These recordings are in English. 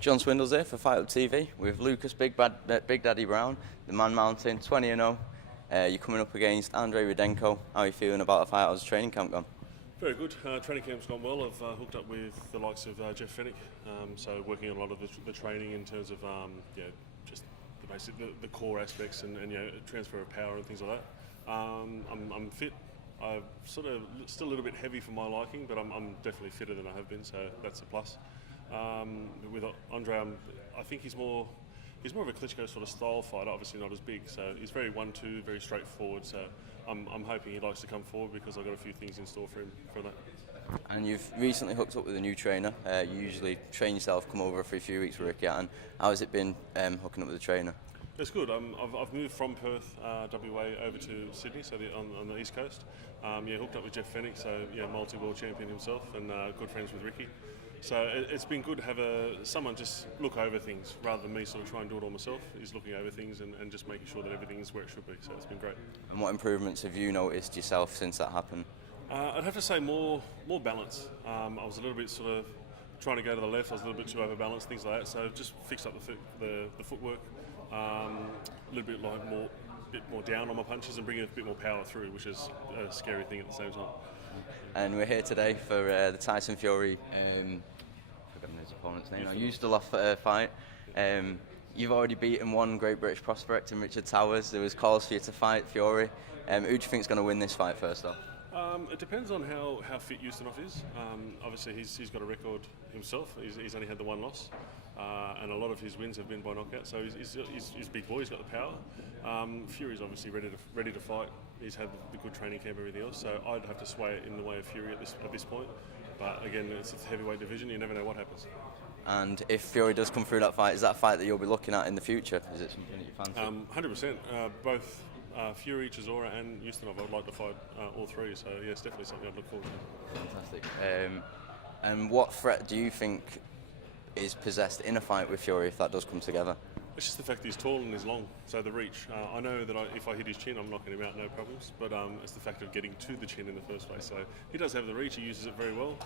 John Swindles here for fightingtalktv with Lucas Big Daddy Browne, the Man Mountain, 20-0. You're coming up against Andrei Rudenko. How are you feeling about the fight? How's the training camp gone? Very good. Training camp's gone well. I've hooked up with the likes of Jeff Fennick, so working on a lot of the training in terms of just the core aspects and transfer of power and things like that. I'm fit. I'm sort of still a little bit heavy for my liking, but I'm definitely fitter than I have been, so that's a plus. With Andre, I think he's more of a Klitschko sort of style fighter, obviously not as big, so he's very 1-2, very straightforward, so I'm hoping he likes to come forward because I've got a few things in store for him for that. And you've recently hooked up with a new trainer. You usually train yourself, come over for a few weeks with Ricky Hatton. How has it been hooking up with a trainer? It's good. I've moved from Perth, WA, over to Sydney, so on the east coast. Hooked up with Jeff Fennick, so multi-world champion himself, and good friends with Ricky. So it's been good to have someone just look over things rather than me sort of try and do it all myself. He's looking over things and just making sure that everything is where it should be. So it's been great. And what improvements have you noticed yourself since that happened? I'd have to say more balance. I was a little bit sort of trying to go to the left. I was a little bit too overbalanced, things like that. So just fix up the footwork. A little bit more down on my punches and bringing a bit more power through, which is a scary thing at the same time. And we're here today for the Tyson Fury, I've forgotten his opponent's name now, Ustinov fight. You've already beaten one great British prospect in Richard Towers. There was calls for you to fight Fury. Who do you think is going to win this fight first off? It depends on how fit Ustinov is. Obviously, he's got a record himself. He's only had the one loss, and a lot of his wins have been by knockout. So he's a big boy. He's got the power. Fury's obviously ready to fight. He's had the good training camp, everything else. So I'd have to sway it in the way of Fury at this point. But again, it's a heavyweight division. You never know what happens. And if Fury does come through that fight, is that a fight that you'll be looking at in the future? Is it something that you fancy? 100%. Both Fury, Chisora and Ustinov, I'd like to fight all three. So yeah, it's definitely something I'd look forward to. Fantastic. And what threat do you think is possessed in a fight with Fury if that does come together? It's just the fact that he's tall and he's long, so the reach. I know that if I hit his chin, I'm knocking him out, no problems. But it's the fact of getting to the chin in the first place. So he does have the reach, he uses it very well.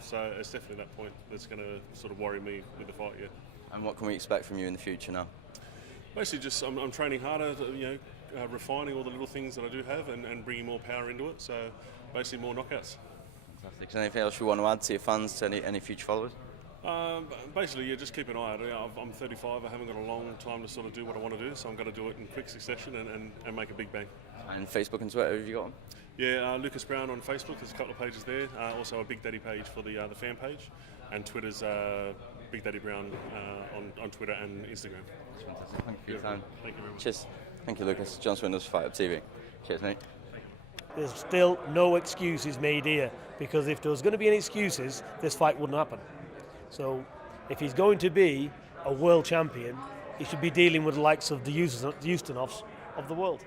So it's definitely that point that's going to sort of worry me with the fight, yeah. And what can we expect from you in the future now? Basically, just I'm training harder, refining all the little things that I do have and bringing more power into it. So basically, more knockouts. Fantastic. Is there anything else you want to add to your fans, to any future followers? Basically, just keep an eye out. I'm 35. I haven't got a long time to sort of do what I want to do, so I'm going to do it in quick succession and make a big bang. And Facebook and Twitter, have you got them? Yeah, Lucas Browne on Facebook. There's a couple of pages there. Also a Big Daddy page for the fan page, and Twitter's Big Daddy Browne on Twitter and Instagram. That's fantastic. Thank you for your time. Thank you very much. Cheers. Thank you, Lucas. John Swindles, fightingtalktv. Cheers, mate. There's still no excuses made here, because if there was going to be any excuses, this fight wouldn't happen. So if he's going to be a world champion, he should be dealing with the likes of the Ustinovs of the world.